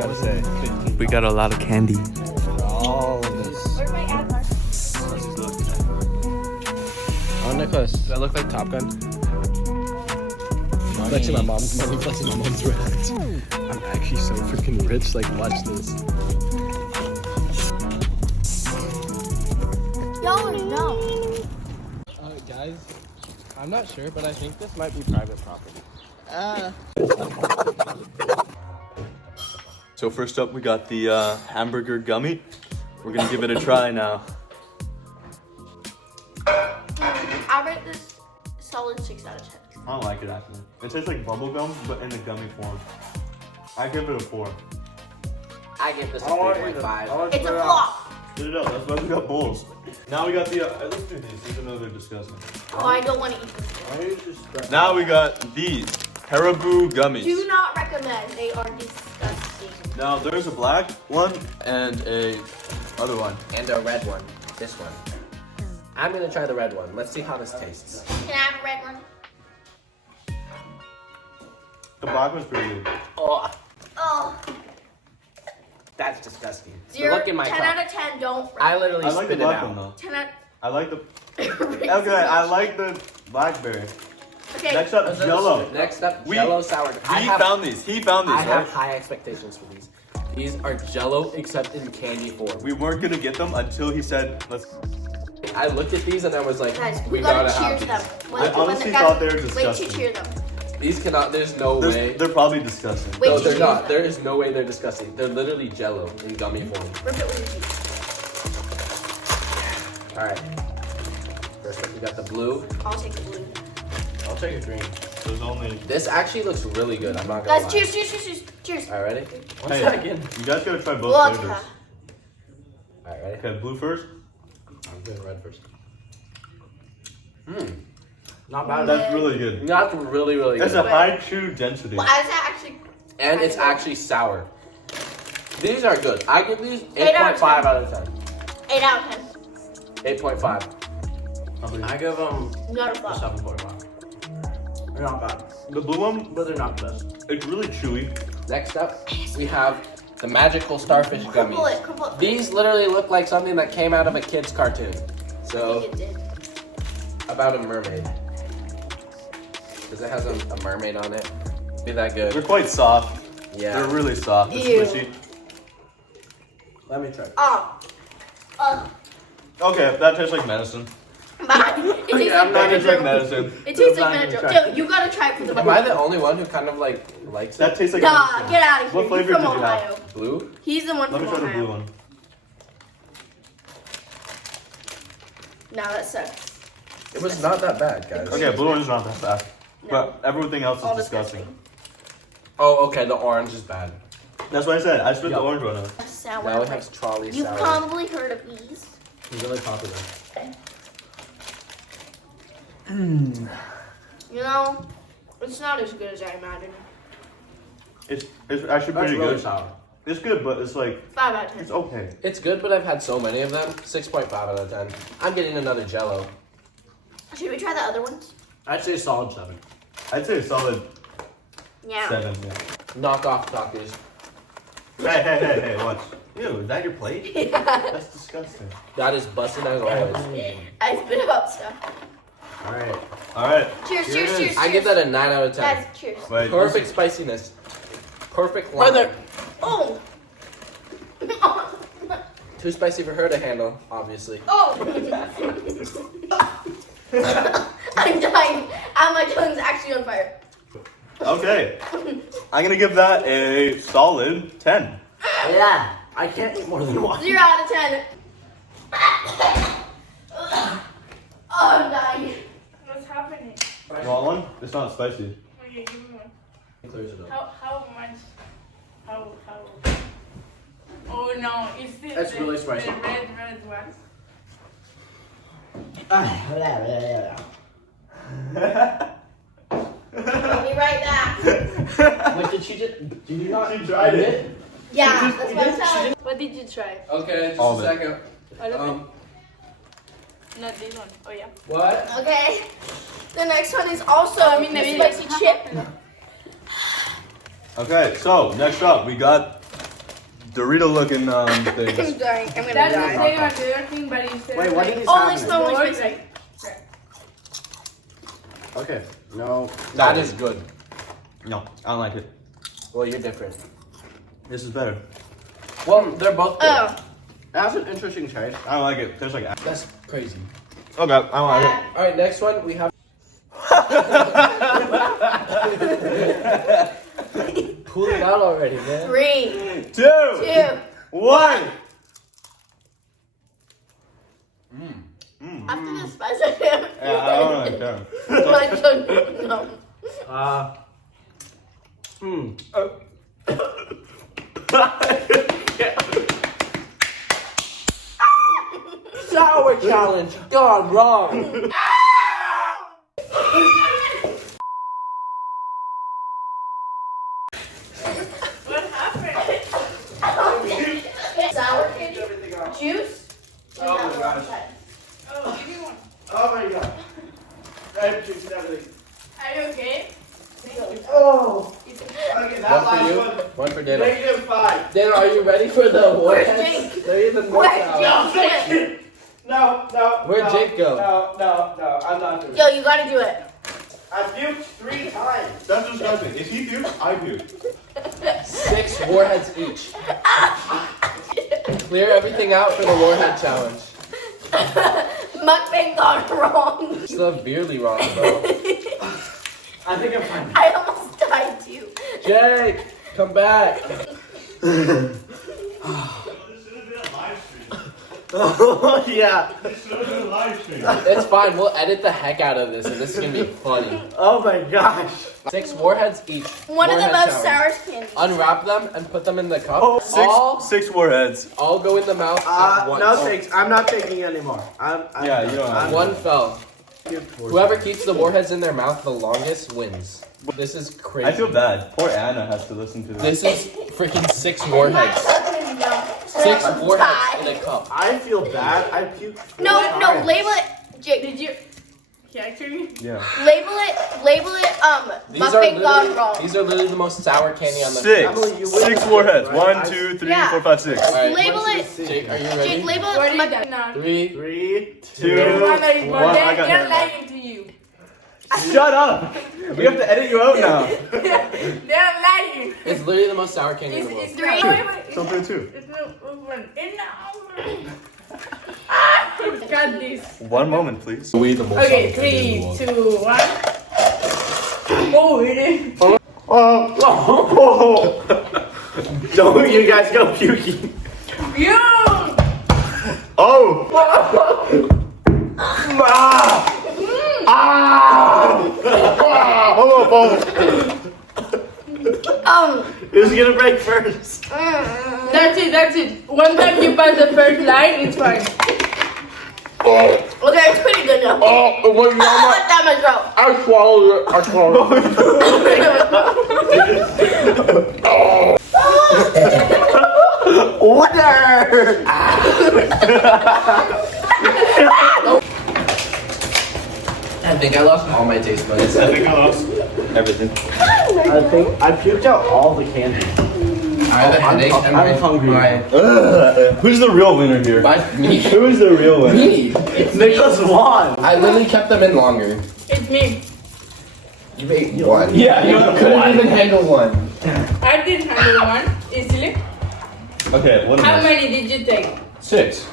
gotta say? We got a lot of candy. All of this. Oh, Nicholas. Does that look like Top Gun? Flexing my mom's money, flexing my mom's rent. I'm actually so freaking rich. Like, watch this. Y'all are dumb. Guys, I'm not sure, but I think this might be private property. So first up, we got the hamburger gummy. We're gonna give it a try now. I'll rate this solid 6 out of 10. I don't like it actually. It tastes like bubble gum, but in the gummy form. I give it a 4. I give this a 3.5. It's a flop. Spit it up. That's why we got bowls. Now we got the. Let's do these, even though they're disgusting. Oh, I don't want to eat this. Now we got these Haribo gummies. Do not recommend. They are disgusting. Now there's a black one and a other one. And a red one. This one. I'm gonna try the red one. Let's see how this tastes. Can I have a red one? The black one's pretty good. Oh, Oh. that's disgusting. So 0, look in my 10 cup. out of 10. Don't. I literally I like the spit it black one out. though. 10 out. I like the. Okay, I like the blackberry. Okay. Next up, Jello. Next up, We- Jello sour. He found these. He found these. I have Right? high expectations for these. These are Jello except in candy form. We weren't gonna get them until he said, "Let's." I looked at these and I was like, Guys, we we gotta have cheers them. these. Wait, I honestly guys, thought they were Wait disgusting. to cheer them. These cannot. There's no way. They're probably disgusting. Wait No, to they're cheers not. them. There is no way they're disgusting. They're literally Jello in gummy form. Rip it with your teeth. All right. First up, we got the blue. I'll take the blue. I'll take a green. There's only. This actually looks really good. I'm not gonna Guys, lie. cheers, cheers, cheers, cheers, cheers. All right, ready? One Hey, second. you guys gotta try both Vodka. flavors. All right, ready? Okay, blue first. I'm doing red first. Not bad. That's really good. That's really, really That's good. a high chew density. Well, is that actually? And it's actually sour. These are good. I give these 8 out of 8.5 out of 10. 8 out of 10. 8.5. I give them Not a a flop. 7.5. They're not bad, The blue one, but they're not the best. it's really chewy. Next up, we have the magical starfish Crumble gummies. it, crumble it. These literally look like something that came out of a kid's cartoon. I So, think it did. about a mermaid. Because it has a mermaid on it. Be that They're good. quite soft. Yeah. They're really soft. It's Ew. squishy. Let me try. Okay, that tastes like medicine. Bye. It tastes I'm like not That tastes like Benadryl. medicine. It tastes I'm like not gonna Benadryl. try. Dude, you gotta try it for the Am I the only one who kind of like likes That it? tastes like Nah, medicine. get out of here. What flavor He's from did you have? Ohio. Blue? He's the one Let me from try the Ohio. blue one. Nah, that sucks. It was not that bad, guys. Okay, blue one's not that bad. No. But everything else All is disgusting. Oh, okay, the orange is bad. That's what I said. I spit the Yup. orange one out. Sour. Now it has trolley You've sour. probably heard of these. It's really popular. Okay. You know, it's not as good as I imagined. It's actually That's pretty really good. sour. It's good, but it's like 5 out of 10. it's okay. It's good, but I've had so many of them. 6.5 out of 10. I'm getting another Jello. Should we try the other ones? I'd say a solid 7. I'd say a solid Yeah. 7. Yeah. Knock off Takis. Hey, watch. Ew, is that your plate? Yeah. That's disgusting. That is busted as always. I spit out stuff. Alright. Alright. Cheers, cheers, cheers. I give that a 9 out of 10. Guys, cheers. Wait, Perfect spiciness. Perfect lime. Oh. Too spicy for her to handle, obviously. Oh. I'm dying. And my tongue's actually on fire. Okay. I'm gonna give that a solid 10. Yeah. I can't eat more than one. 0 out of 10. Oh, I'm dying. What's happening? You want one? It's not spicy. Okay, give me one. Clears it up. How much? How? Oh no, it's the That's really spicy. The red one. I'll be right back. Wait, did you not? She tried it. Yeah, that's what I'm telling. What did you try? Okay, just All a of it. second. All of it? Not this one. Oh yeah. What? Okay. The next one is also maybe the spicy chip. Okay, so next up we got Dorito-looking I'm things. dying. I'm gonna That's the die. same as the other thing, but instead Wait, of what like, is Oh, they happening? smell like yours, spicy. Okay, no. That is good. No, I don't like it. Well, you're different. This is better. Well, they're both good. Oh, It has an interesting taste. I don't like it. Tastes like. That's crazy. Okay, I don't like it. All right, next one we have. Pull it out already, man. 3, 2, 2. 1. After the spice, I can't. Yeah, I don't like that. My tongue, no. Sour challenge gone wrong. what happened? Sour candy? Juice? Oh my gosh. Oh, give me one. Oh my god. I have juice and everything. Are you okay? Oh. One Okay, that for last you, one. one for dinner. -5. Dinner, are you ready for the Where's warheads? Jake? They're even more Where's sour. Jake? No, no. Where'd no, Jake go? No, no, no. I'm not doing Yo, it. you gotta do it. I puked 3 times. That's disgusting. If he pukes, I puke. 6 warheads each. Clear everything out for the warhead challenge. Mukbang gone wrong. Severely wrong, bro. I think I'm fine. I almost died too. Jake, come back. Oh, yeah. It's fine. We'll edit the heck out of this, and this is gonna be funny. Oh my gosh. 6 warheads each. One of the Warhead most challenge. sour candies. Unwrap them and put them in the cup. Oh, all, six warheads. all go in the mouth at once. No thanks. I'm not taking anymore. Yeah, you don't have One fell. Whoever keeps the warheads in their mouth the longest wins. This is crazy. I feel bad. Poor Anna has to listen to this. This is freaking 6 warheads. 6 warheads in a cup. I feel bad. I puked 4 No, times. no, label it. Jake, Did you? Actually? Yeah. label it. Mukbang gone wrong. These are literally the most sour candy on the Emily, you win. 6 warheads. Right? 1, 2, 3, Yeah. 4, 5, 6. Alright, Label it. Jake, are you Jake, ready? label What it. is that now? 3. 3, 2, 2. 1. I got They're it. lying to you. Shut up! We have to edit you out now. They're lying. It's literally the most sour candy in the world. It's 3. Wait. So 3, 2. It's no one. Got this. 1 moment, please. We the most Okay, sour candy in the 3, world. 2, 1. Oh, it is. Oh. Don't you guys go puking. You. Oh! Hold on, Who's gonna break first? That's it. That's it. One time you pass the first line, it's fine. Okay, it's pretty good now. Oh, what you I went down my throat. I swallowed it. I swallowed it. Water! I think I lost all my taste buds. I think I lost everything. I think I puked out all the candy. I have a headache and I'm hungry. Who's the real winner here? Me. Who is the real winner? Me. Nicholas won. I literally kept them in longer. It's me. You ate one. Yeah, you Couldn't even handle one. I did handle one easily. Okay, what am How I? many did you take? 6.